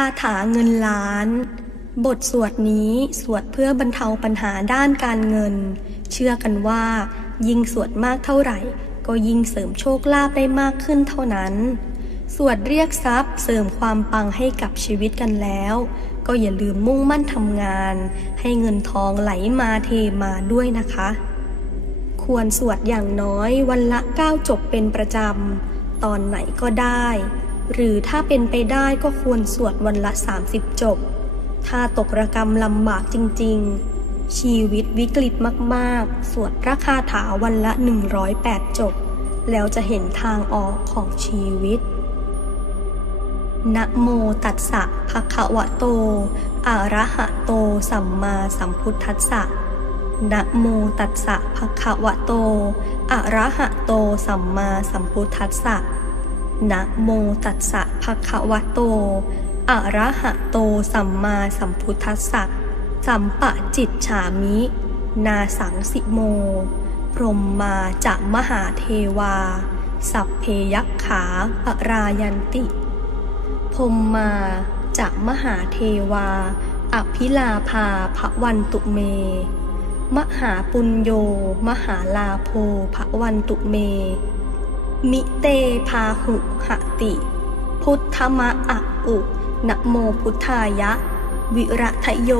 คาถาเงินล้าน บทสวดนี้สวดเพื่อบรรเทาปัญหาด้านการเงิน เชื่อกันว่า ยิ่งสวดมากเท่าไหร่ ก็ยิ่งเสริมโชคลาภได้มากขึ้นเท่านั้น สวดเรียกทรัพย์เสริมความปังให้กับชีวิตกันแล้ว ก็อย่าลืมมุ่งมั่นทำงาน ให้เงินทองไหลมาเทมาด้วยนะคะ ควรสวดอย่างน้อยวันละ 9 จบเป็นประจำ ตอนไหนก็ได้ หรือถ้าเป็นไปได้ก็ควรสวดวันละ 30 จบ ถ้าตกระกรรมลำบากจริง ๆ ชีวิตวิกฤตมาก ๆ สวดพระคาถาวันละ 108 จบ แล้วจะเห็นทางออกของชีวิตนะโมตัสสะภะคะวะโต อะระหะโต สัมมาสัมพุทธัสสะนะโมตัสสะภะคะวะโต อะระหะโต สัมมาสัมพุทธัสสะ นะโมตัสสะภะคะวะโต อะระหะโตสัมมาสัมพุทธัสสะ สัมปะจิตฉามิ นาสังสิโม พรมมาจะมหาเทวา สัพเพยักขาปรายันติ พรมมาจะมหาเทวา อภิลาภาพระวันตุเม มหาปุญโย มหาลาโภพระวันตุเม มิเตพาหุหติ พุทธมะอะอุนะโมพุทธายะ วิระทะโย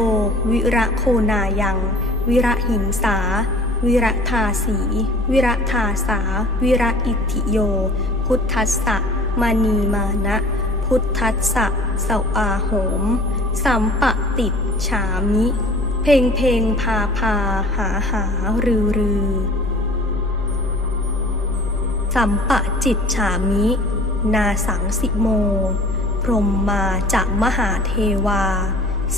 วิระโคนายัง วิระหิงสา วิระทาสี วิระทาสา วิระอิทธิโย พุทธัสสะมานีมานะ พุทธัสสะเสาอาโหม สัมปะติดฉามิ เพลงเพลงพาพาหาหารือรือ สัมปะจิตฉามิ นาสังสิโม พรมมาจะมหาเทวา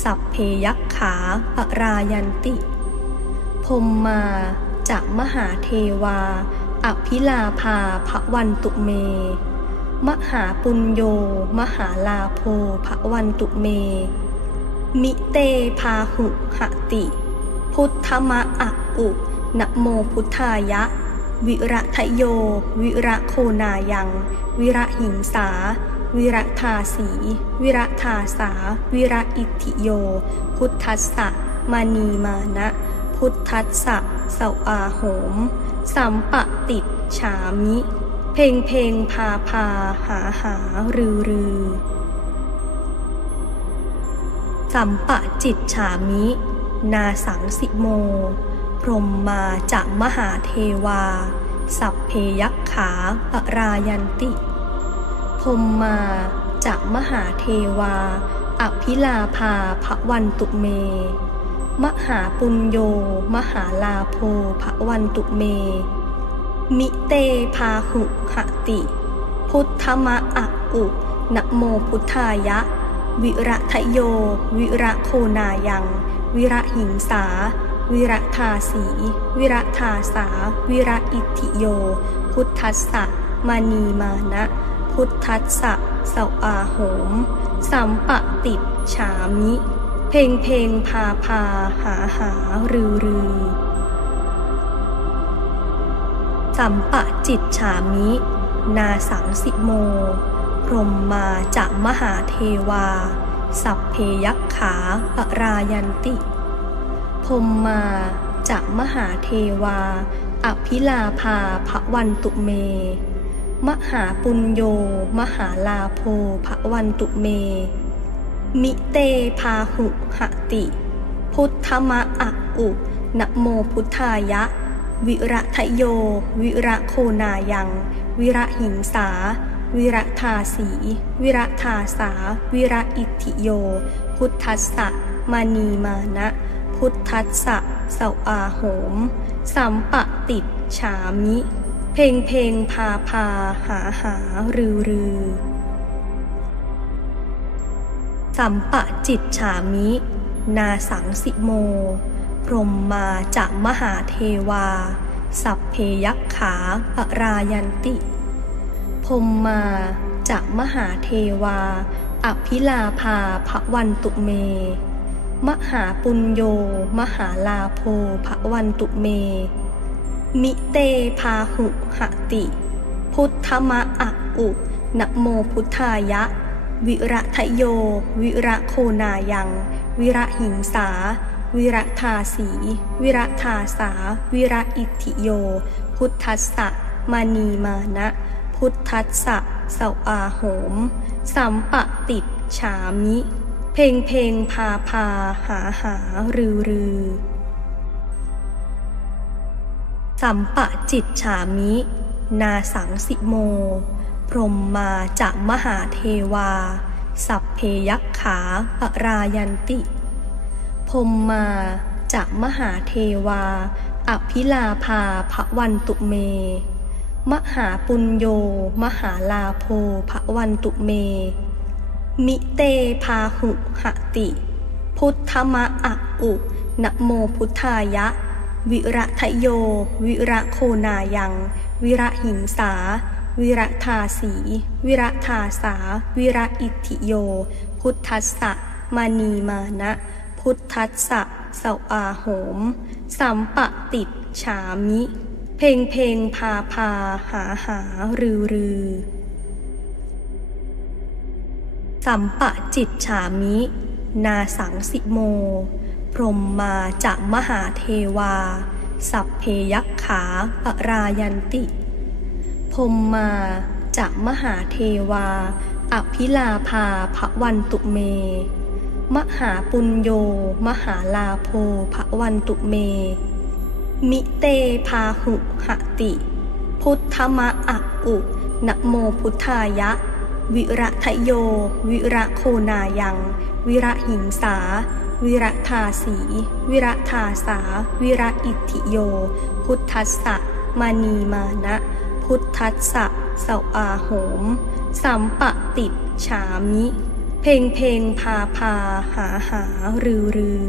สัพเพยักขาปรายันติ พรมมาจะมหาเทวา อภิลาภาพระวันตุเม มหาปุญโย มหาลาโภพระวันตุเม มิเตพาหุหติ พุทธมะอะอุ นะโมพุทธายะ วิระทะโย วิระโคนายัง วิระหิงสา วิระทาสี วิระทาสา วิระอิทิโย พุทธัสสะมานีมานะ พุทธัสสะเสาอาโหม สัมปะติดฉามิ เพลงเพลงพาพาหาหารือรือ สัมปะจิตฉามิ นาสังสิโม รมมาจะมหาเทวา สัพเพยักขาปรายันติพรมมาจะมหาเทวา อภิลาภาพระวันตุเม มหาปุญโย มหาลาโภพระวันตุเม มิเตพาหุหติ พุทธมะอะอุนะโมพุทธายะ วิระทะโย วิระโคนายัง วิระหิงสา วิระทาสี วิระทาสา วิระอิทิโย พุทธัสสะมานีมานะ พุทธัสสะสาอาโหม สัมปะติดฉามิ เพลงเพลงพาพาหาหารือรือสัมปะจิตฉามิ นาสังสิโม พรมมาจะมหาเทวา สัพเพยักขาปรายันติ พมมาจะมหาเทวา อภิลาภาพระวันตุเม มหาปุญโย มหาลาโภพระวันตุเม มิเตพาหุหติ พุทธมะอะอุนโมพุทธายะ วิระทะโย วิระโคนายัง วิระหิงสา วิระทาสี วิระทาสา วิระอิทธิโย พุทธัสสะมานีมานะ พุทธัสสะเสาอาโหม สัมปะติดฉามิ เพลงเพลงพาพาหาหารือรือ สัมปะจิตฉามิ นาสังสิโม พรมมาจะมหาเทวา สัพเพยักขาปรายันติพรมมาจะมหาเทวา อภิลาภาพระวันตุเม มหาปุญโย มหาลาโภพระวันตุเม มิเตพาหุหติ พุทธมะอะอุนะโมพุทธายะ วิระทะโย วิระโคนายัง วิระหิงสา วิระทาสี วิระทาสา วิระอิทธิโย พุทธัสสะมานีมานะ พุทธัสสะสาอาโหม สัมปะติดฉามิ เพลงเพลงพาพาหาหารือรือ สัมปะจิตฉามิ นาสังสิโม พรมมาจากมหาเทวา สัพเพยักขาปรายันติ พรมมาจากมหาเทวา อภิลาภาพระวันตุเม มหาปุญโย มหาลาโภพระวันตุเม มิเตพาหุหติ พุทธมะอะอุนะโมพุทธายะ วิระทะโย วิระโคนายัง วิระหิงสา วิระทาสี วิระทาสา วิระอิทธิโย พุทธัสสะมานีมานะ พุทธัสสะเสาอาโหม สัมปะติดฉามิ เพลงเพลงพาพาหาหารือรือ สัมปะจิตฉามิ นาสังสิโม พรมมาจากมหาเทวา สัพเพยักขาปรายันติ พรมมาจากมหาเทวา อภิลาภาพระวันตุเม มหาปุญโย มหาลาโภพระวันตุเม มิเตพาหุหติ พุทธมะอะอุ นะโมพุทธายะ วิระทะโย วิระโคนายัง วิระหิงสา วิระทาสี วิระทาสา วิระอิทธิโย พุทธัสสะมานีมานะ พุทธัสสะสาอาโหม สัมปะติดฉามิ เพลงเพลงพาพาหาหารือ รือ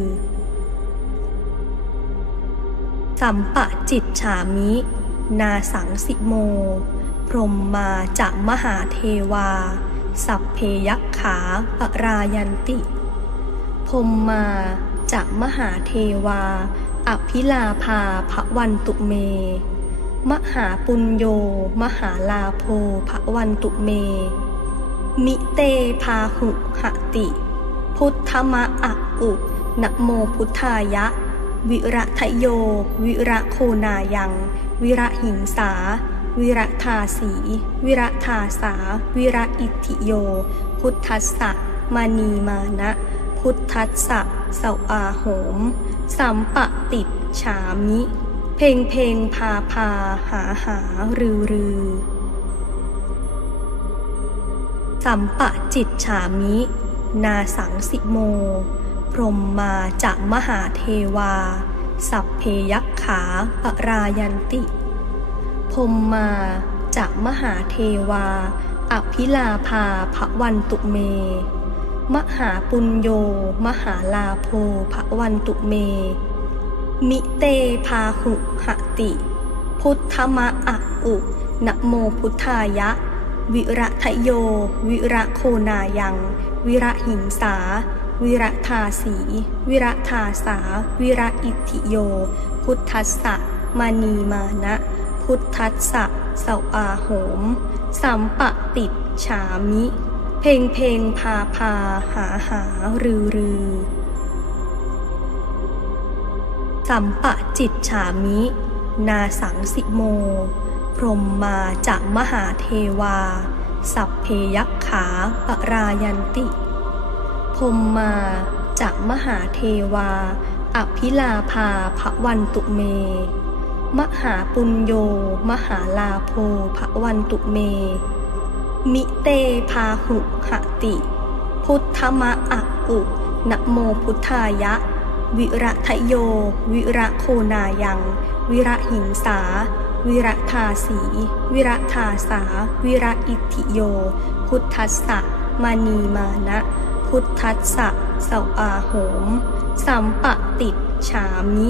สัมปะจิตฉามิ นาสังสิโม พรมมาจากมหาเทวา สัพเพยักขาปรายันติ พรมมาจากมหาเทวา อภิลาภาพระวันตุเม มหาปุญโย มหาลาโภพระวันตุเม มิเตพาหุหติ พุทธมะอะอุนะโมพุทธายะ วิระทะโย วิระโคนายัง วิระหิงสา วิระทาสี วิระทาสา วิระอิทิโย พุทธัสสะมานีมานะ พุทธัสสะเสาอาโหม สัมปะติดฉามิ เพลงเพลงพาพาหาหารือรือสัมปะจิตฉามิ นาสังสิโม พรมมาจากมหาเทวา สัพเพยักขาปรายันติ มมาจากมหาเทวา อภิลาภาพระวันตุเม มหาปุญโย มหาลาโภพระวันตุเม มิเตพาหุหติ พุทธมะอะอุนะโมพุทธายะ วิระทะโย วิระโคนายัง วิระหิงสา วิระทาสี วิระทาสา วิระอิทธิโย พุทธัสสะมานีมานะ พุทธัสสะสาอาโหม สัมปะติดฉามิ เพลงเพลงพาพาหาหารือรือสัมปะจิตฉามิ นาสังสิโม พรมมาจากมหาเทวา สัพเพยักขาปรายันติ พรมมาจากมหาเทวา อภิลาภาพระวันตุเม มหาปุญโย มหาลาโภพระวันตุเม มิเตพาหุหติ พุทธมะอะอุนะโมพุทธายะ วิระทะโย วิระโคนายัง วิระหิงสา วิระทาสี วิระทาสา วิระอิทธิโย พุทธัสสะมานีมานะ พุทธัสสะเสาอาโหม สัมปะติดฉามิ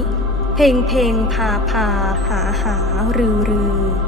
เพลงเพลงพาพาหาหารือรือ